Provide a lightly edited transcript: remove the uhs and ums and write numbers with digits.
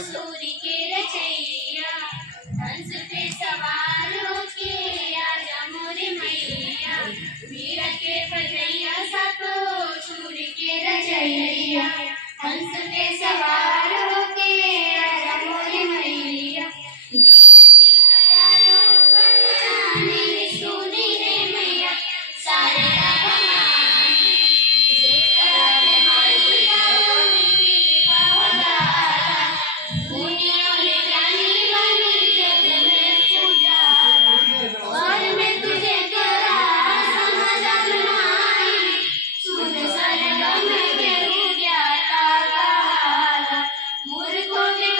सूर्य के रचैया, हंस पे सवार होके आजा मोरे मैया, मीरा के बजैया सातो सुर के रचैया, हंस पे सवार होके आजा मोरे मैया। हजारों वंदनाने सुनी रे मैया, सारे मूर्खों के